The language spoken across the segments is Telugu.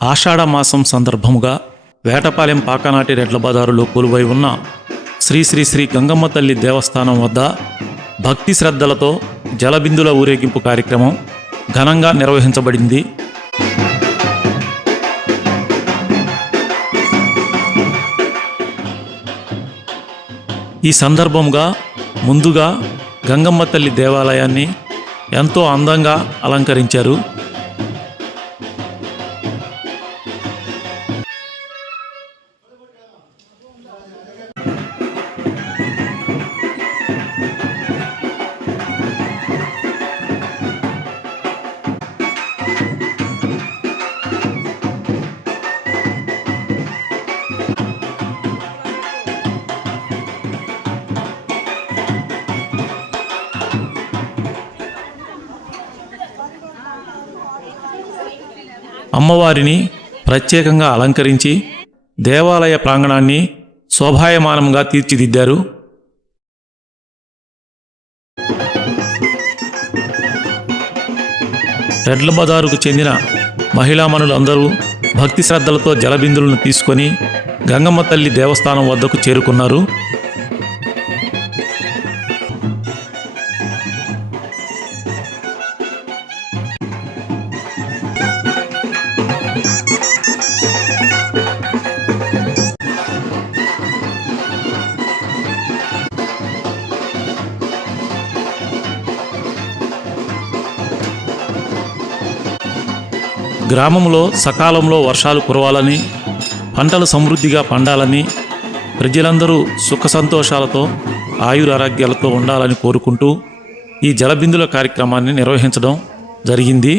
ఆషాఢ మాసం సందర్భముగా వేటపాలెం పాకనాటి రెడ్ల బజారులో కొలువై ఉన్న శ్రీ శ్రీ శ్రీ గంగమ్మ తల్లి దేవస్థానం వద్ద భక్తి శ్రద్ధలతో జలబిందుల ఊరేగింపు కార్యక్రమం ఘనంగా నిర్వహించబడింది. ఈ సందర్భంగా ముందుగా గంగమ్మ తల్లి దేవాలయాన్ని ఎంతో అందంగా అలంకరించారు. అమ్మవారిని ప్రత్యేకంగా అలంకరించి దేవాలయ ప్రాంగణాన్ని శోభాయమానంగా తీర్చిదిద్దారు. రెడ్ల బజారుకు చెందిన మహిళామణులందరూ భక్తి శ్రద్ధలతో జలబిందులను తీసుకొని గంగమ్మ తల్లి దేవస్థానం వద్దకు చేరుకున్నారు. గ్రామంలో సకాలంలో వర్షాలు కురవాలని, పంటలు సమృద్ధిగా పండాలని, ప్రజలందరూ సుఖ సంతోషాలతో ఆయురారోగ్యాలతో ఉండాలని కోరుకుంటూ ఈ జలబిందుల కార్యక్రమాన్ని నిర్వహించడం జరిగింది.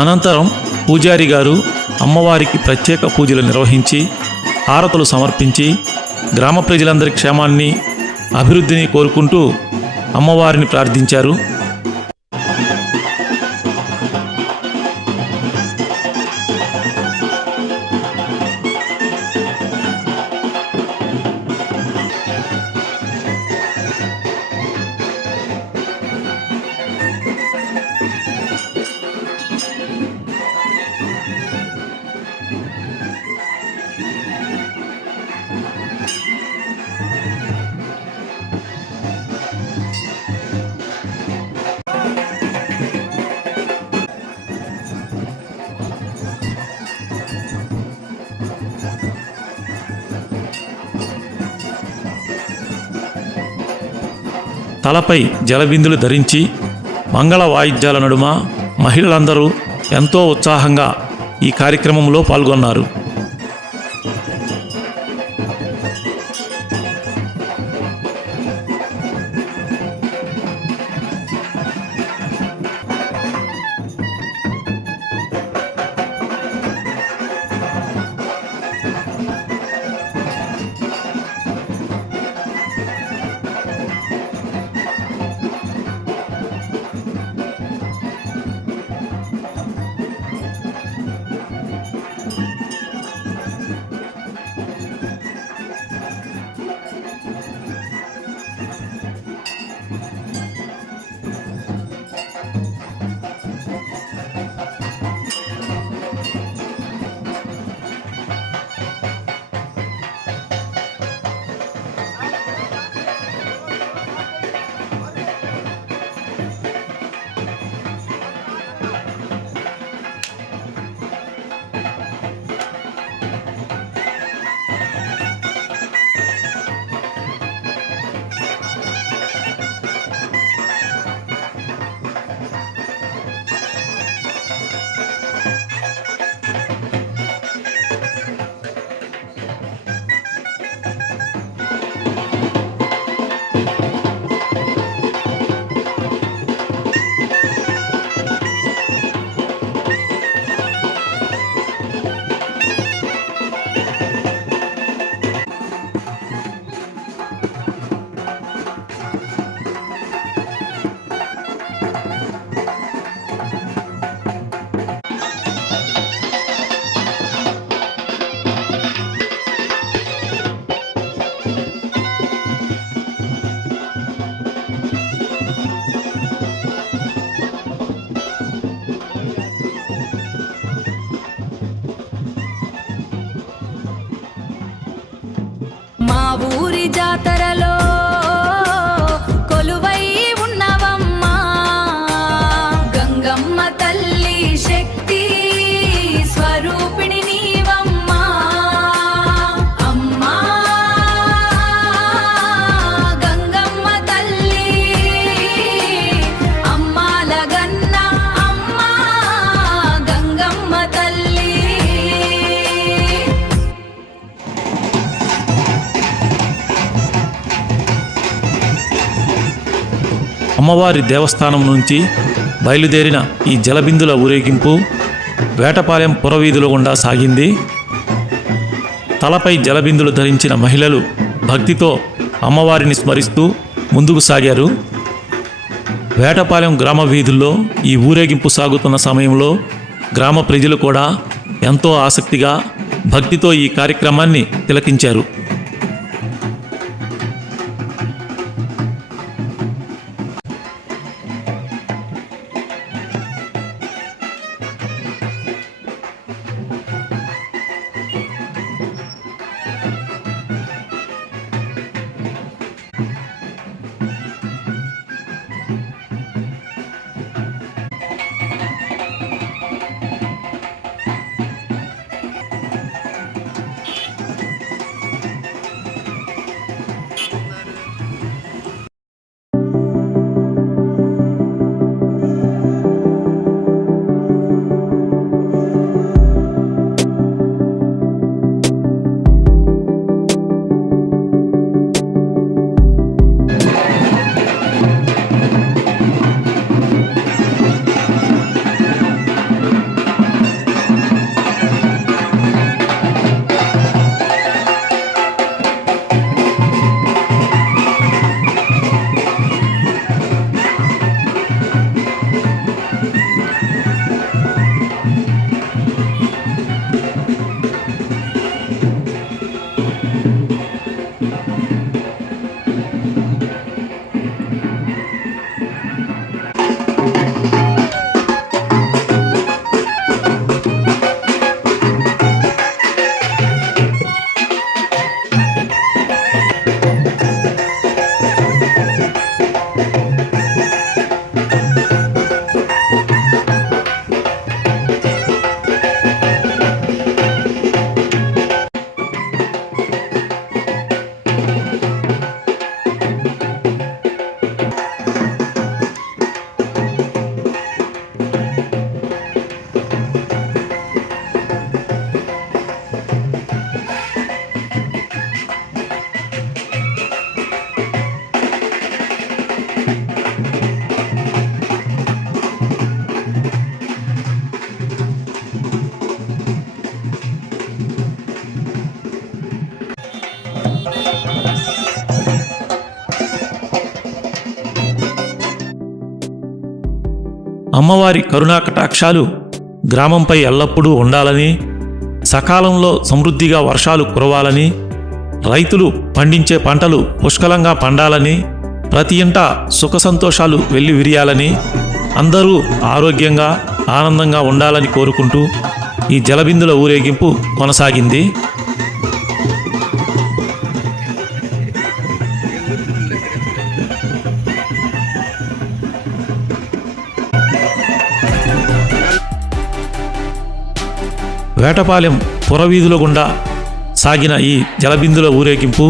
అనంతరం పూజారి గారు అమ్మవారికి ప్రత్యేక పూజలు నిర్వహించి హారతులు సమర్పించి గ్రామ ప్రజలందరి క్షేమాన్ని అభివృద్ధిని కోరుకుంటూ అమ్మవారిని ప్రార్థించారు. తలపై జలబిందులు ధరించి మంగళ వాయిద్యాల నడుమ మహిళలందరూ ఎంతో ఉత్సాహంగా ఈ కార్యక్రమంలో పాల్గొన్నారు. జాతరలో కొలువై ఉన్నవమ్మా గంగమ్మ తల్లి శక్తి స్వరూపిణి నీవమ్మా అమ్మా గంగమ్మ తల్లి అమ్మాలగన్న అమ్మా గంగమ్మ తల్లి. అమ్మవారి దేవస్థానం నుంచి బయలుదేరిన ఈ జలబిందుల ఊరేగింపు వేటపాలెం పురవీధుల గుండా సాగింది. తలపై జలబిందులు ధరించిన మహిళలు భక్తితో అమ్మవారిని స్మరిస్తూ ముందుకు సాగారు. వేటపాలెం గ్రామ వీధుల్లో ఈ ఊరేగింపు సాగుతున్న సమయంలో గ్రామ ప్రజలు కూడా ఎంతో ఆసక్తిగా భక్తితో ఈ కార్యక్రమాన్ని తిలకించారు. అమ్మవారి కరుణాకటాక్షాలు గ్రామంపై ఎల్లప్పుడూ ఉండాలని, సకాలంలో సమృద్ధిగా వర్షాలు కురవాలని, రైతులు పండించే పంటలు పుష్కలంగా పండాలని, ప్రతి ఇంట సుఖ సంతోషాలు వెల్లివిరియాలని, అందరూ ఆరోగ్యంగా ఆనందంగా ఉండాలని కోరుకుంటూ ఈ జలబిందుల ఊరేగింపు కొనసాగింది. వేటపాలెం పురవీధుల గుండా సాగిన ఈ జలబిందుల ఊరేగింపు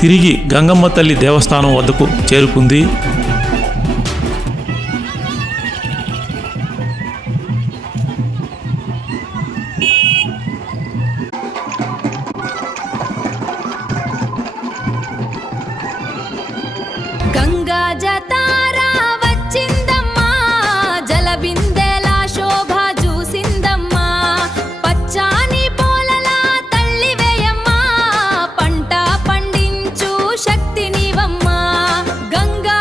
తిరిగి గంగమ్మ తల్లి దేవస్థానం వద్దకు చేరుకుంది. గంగా జతారా వచ్చిందమ్మా జలబిందెల శోభ చూసిందమ్మా పచ్చాని పోలలా తల్లి వేయమ్మా పంట పండించు శక్తి నీవమ్మా గంగా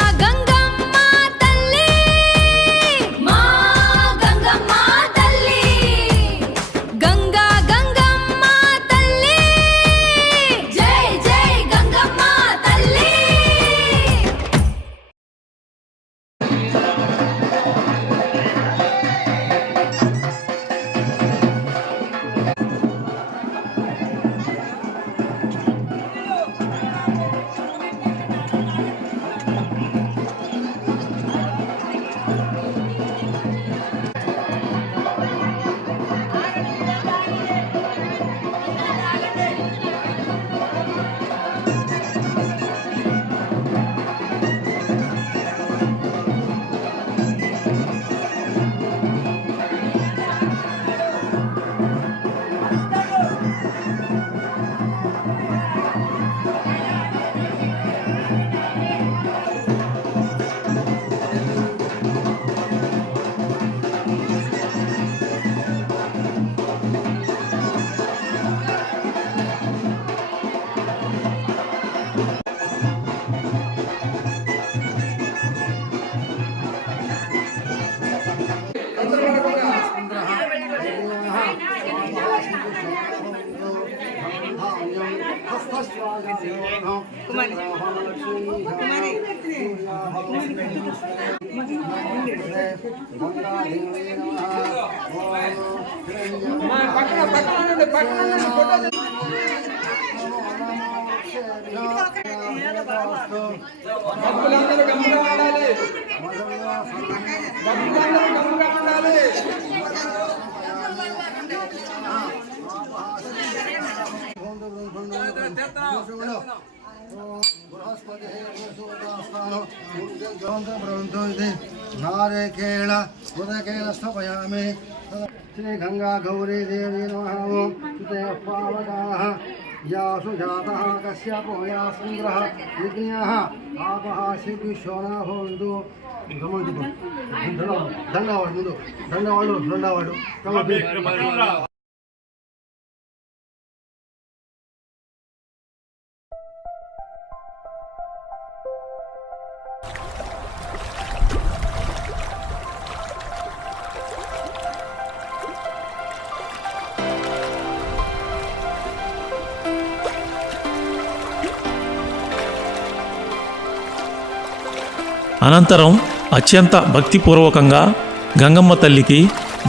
नारेकेण उदकेन स्थापयामि श्री गंगा गौरी देवी नमः पावकाः यासु जातः कश्यपो यासुन्द्रः यज्ञः आपः श्रीकृष्णः भवन्तु దండవాడు అనంతరం అత్యంత భక్తిపూర్వకంగా గంగమ్మ తల్లికి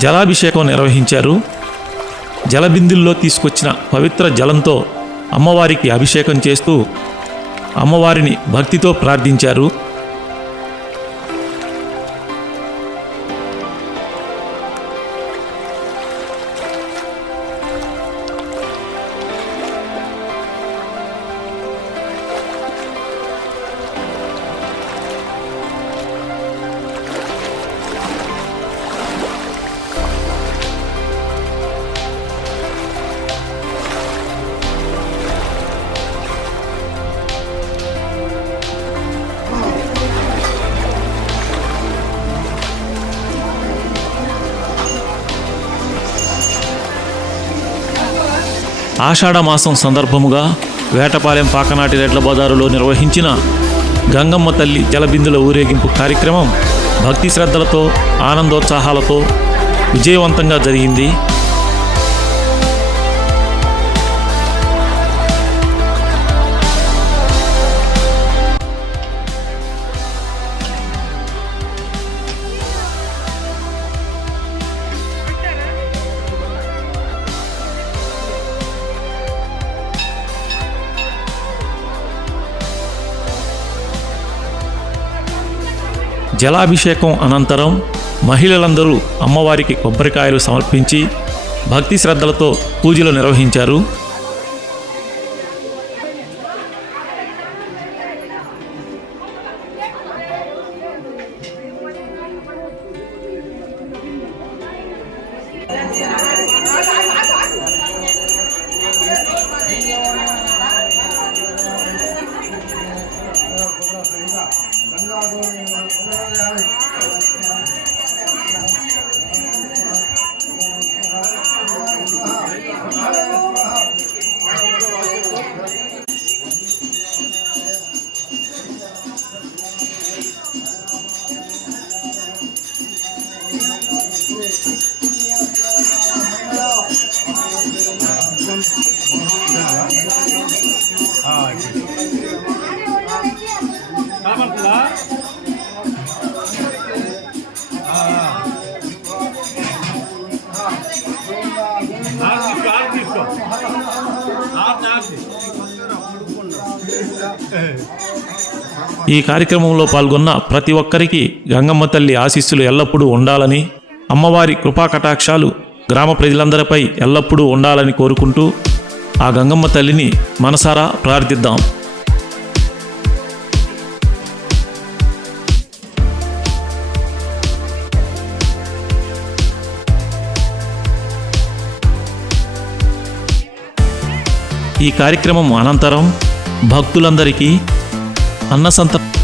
జలాభిషేకం నిర్వహించారు. జలబిందుల్లో తీసుకొచ్చిన పవిత్ర జలంతో అమ్మవారికి అభిషేకం చేస్తూ అమ్మవారిని భక్తితో ప్రార్థించారు. ఆషాఢమాసం సందర్భముగా వేటపాలెం పాకనాటి రెడ్ల బజారులో నిర్వహించిన గంగమ్మ తల్లి జలబిందుల ఊరేగింపు కార్యక్రమం భక్తి శ్రద్ధలతో ఆనందోత్సాహాలతో విజయవంతంగా జరిగింది. జలాభిషేకం అనంతరం మహిళలందరూ అమ్మవారికి కొబ్బరికాయలు సమర్పించి భక్తి శ్రద్ధలతో పూజలు నిర్వహించారు. ఈ కార్యక్రమంలో పాల్గొన్న ప్రతి ఒక్కరికి గంగమ్మ తల్లి ఆశీస్సులు ఎల్లప్పుడూ ఉండాలని, అమ్మవారి కృపా కటాక్షాలు గ్రామ ప్రజలందరిపై ఎల్లప్పుడూ ఉండాలని కోరుకుంటూ ఆ గంగమ్మ తల్లిని మనసారా ప్రార్థిద్దాం. ఈ కార్యక్రమం అనంతరం భక్తులందరికీ అన్నసంతర్పణ